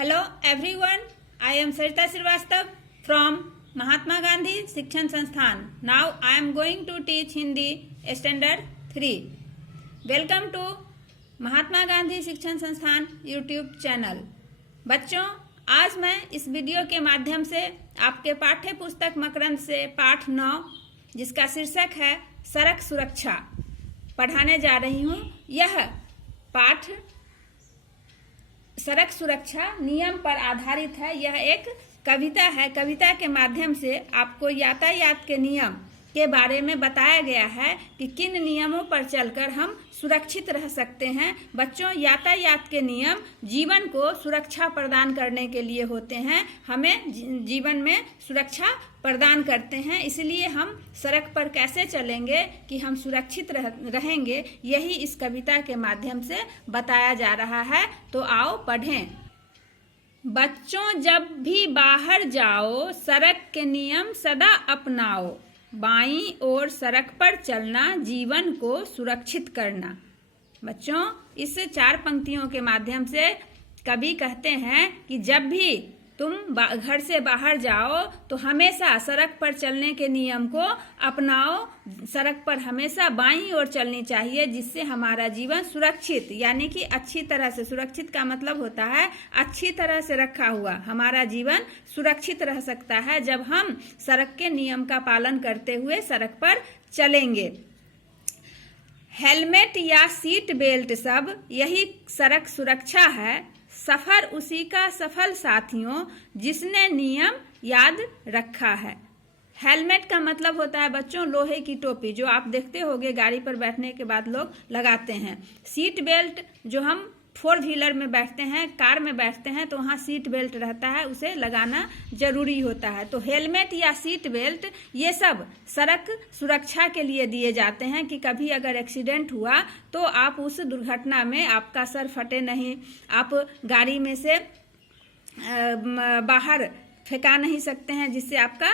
Hello everyone, I am Sarita Srivastava from Mahatma Gandhi Shikshan Sansthan. Now I am going to teach Hindi Standard 3. Welcome to Mahatma Gandhi शिक्षण संस्थान YouTube channel. बच्चों, आज मैं इस video के माध्यम से आपके पाठ्य पुस्तक मकरंद से पाठ 9 जिसका शीर्षक है सड़क सुरक्षा पढ़ाने जा रही हूँ। यह पाठ सड़क सुरक्षा नियम पर आधारित है। यह एक कविता है। कविता के माध्यम से आपको यातायात के नियम के बारे में बताया गया है कि किन नियमों पर चलकर हम सुरक्षित रह सकते हैं। बच्चों, यातायात के नियम जीवन को सुरक्षा प्रदान करने के लिए होते हैं, हमें जीवन में सुरक्षा प्रदान करते हैं। इसलिए हम सड़क पर कैसे चलेंगे कि हम सुरक्षित रहेंगे, यही इस कविता के माध्यम से बताया जा रहा है। तो आओ पढ़ें। बच्चों, जब भी बाहर जाओ सड़क के नियम सदा अपनाओ। बाईं ओर सड़क पर चलना जीवन को सुरक्षित करना। बच्चों, इस 4 पंक्तियों के माध्यम से कवि कहते हैं कि जब भी तुम घर से बाहर जाओ तो हमेशा सड़क पर चलने के नियम को अपनाओ। सड़क पर हमेशा बाईं ओर चलनी चाहिए, जिससे हमारा जीवन सुरक्षित यानी कि अच्छी तरह से, सुरक्षित का मतलब होता है अच्छी तरह से रखा हुआ, हमारा जीवन सुरक्षित रह सकता है जब हम सड़क के नियम का पालन करते हुए सड़क पर चलेंगे। हेलमेट या सीट बेल्ट सब यही सड़क सुरक्षा है। सफर उसी का सफल साथियों जिसने नियम याद रखा है। हेलमेट का मतलब होता है बच्चों लोहे की टोपी, जो आप देखते होंगे गाड़ी पर बैठने के बाद लोग लगाते हैं। सीट बेल्ट जो हम 4 व्हीलर में बैठते हैं, कार में बैठते हैं, तो वहाँ सीट बेल्ट रहता है, उसे लगाना जरूरी होता है। तो हेलमेट या सीट बेल्ट ये सब सड़क सुरक्षा के लिए दिए जाते हैं कि कभी अगर एक्सीडेंट हुआ तो आप उस दुर्घटना में आपका सर फटे नहीं, आप गाड़ी में से बाहर फेंका नहीं सकते हैं, जिससे आपका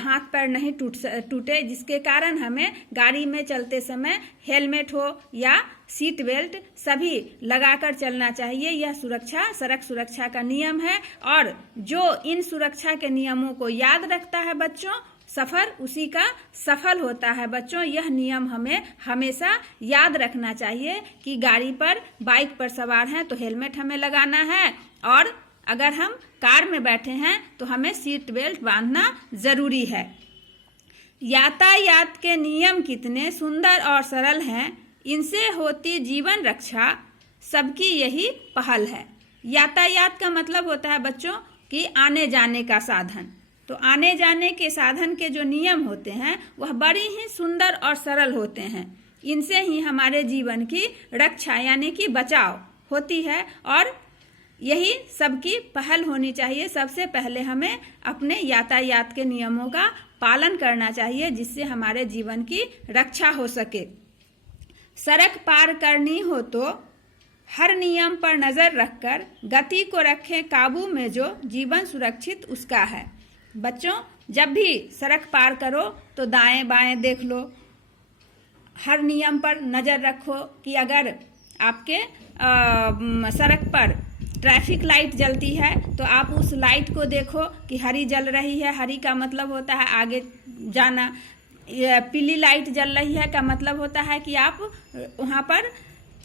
हाथ पैर नहीं टूटे, जिसके कारण हमें गाड़ी में चलते समय हेलमेट हो या सीट बेल्ट सभी लगाकर चलना चाहिए। यह सुरक्षा सड़क सुरक्षा का नियम है, और जो इन सुरक्षा के नियमों को याद रखता है बच्चों, सफर उसी का सफल होता है। बच्चों, यह नियम हमें हमेशा याद रखना चाहिए कि गाड़ी पर, बाइक पर सवार हैं तो हेलमेट हमें लगाना है, और अगर हम कार में बैठे हैं तो हमें सीट बेल्ट बांधना जरूरी है। यातायात के नियम कितने सुंदर और सरल हैं, इनसे होती जीवन रक्षा, सबकी यही पहल है। यातायात का मतलब होता है बच्चों कि आने जाने का साधन। तो आने जाने के साधन के जो नियम होते हैं वह बड़ी ही सुंदर और सरल होते हैं। इनसे ही हमारे जीवन की रक्षा यानी कि बचाव होती है, और यही सबकी पहल होनी चाहिए। सबसे पहले हमें अपने यातायात के नियमों का पालन करना चाहिए, जिससे हमारे जीवन की रक्षा हो सके। सड़क पार करनी हो तो हर नियम पर नजर रखकर गति को रखें काबू में, जो जीवन सुरक्षित उसका है। बच्चों, जब भी सड़क पार करो तो दाएं बाएं देख लो, हर नियम पर नजर रखो कि अगर आपके सड़क पर ट्रैफिक लाइट जलती है तो आप उस लाइट को देखो कि हरी जल रही है। हरी का मतलब होता है आगे जाना। पीली लाइट जल रही है का मतलब होता है कि आप वहाँ पर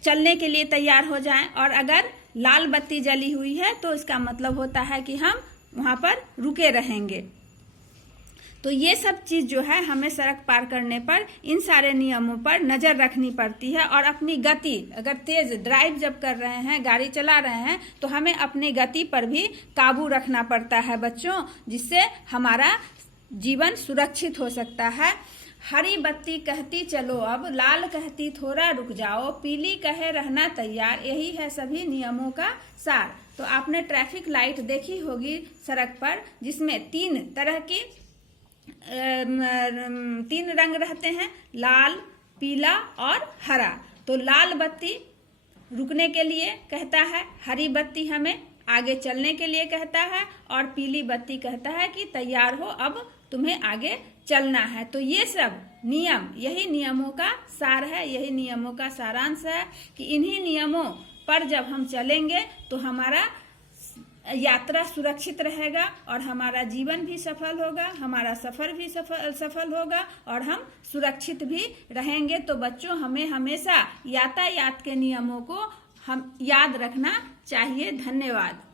चलने के लिए तैयार हो जाएं, और अगर लाल बत्ती जली हुई है तो इसका मतलब होता है कि हम वहाँ पर रुके रहेंगे। तो ये सब चीज़ जो है हमें सड़क पार करने पर इन सारे नियमों पर नज़र रखनी पड़ती है, और अपनी गति, अगर तेज़ ड्राइव जब कर रहे हैं, गाड़ी चला रहे हैं, तो हमें अपनी गति पर भी काबू रखना पड़ता है बच्चों, जिससे हमारा जीवन सुरक्षित हो सकता है। हरी बत्ती कहती चलो अब, लाल कहती थोड़ा रुक जाओ, पीली कहे रहना तैयार, यही है सभी नियमों का सार। तो आपने ट्रैफिक लाइट देखी होगी सड़क पर, जिसमें 3 तरह की 3 रंग रहते हैं, लाल, पीला और हरा। तो लाल बत्ती रुकने के लिए कहता है, हरी बत्ती हमें आगे चलने के लिए कहता है, और पीली बत्ती कहता है कि तैयार हो, अब तुम्हें आगे चलना है। तो ये सब नियम, यही नियमों का सार है, यही नियमों का सारांश है कि इन्हीं नियमों पर जब हम चलेंगे तो हमारा यात्रा सुरक्षित रहेगा और हमारा जीवन भी सफल होगा, हमारा सफर भी सफल होगा और हम सुरक्षित भी रहेंगे। तो बच्चों, हमें हमेशा यातायात के नियमों को हम याद रखना चाहिए। धन्यवाद।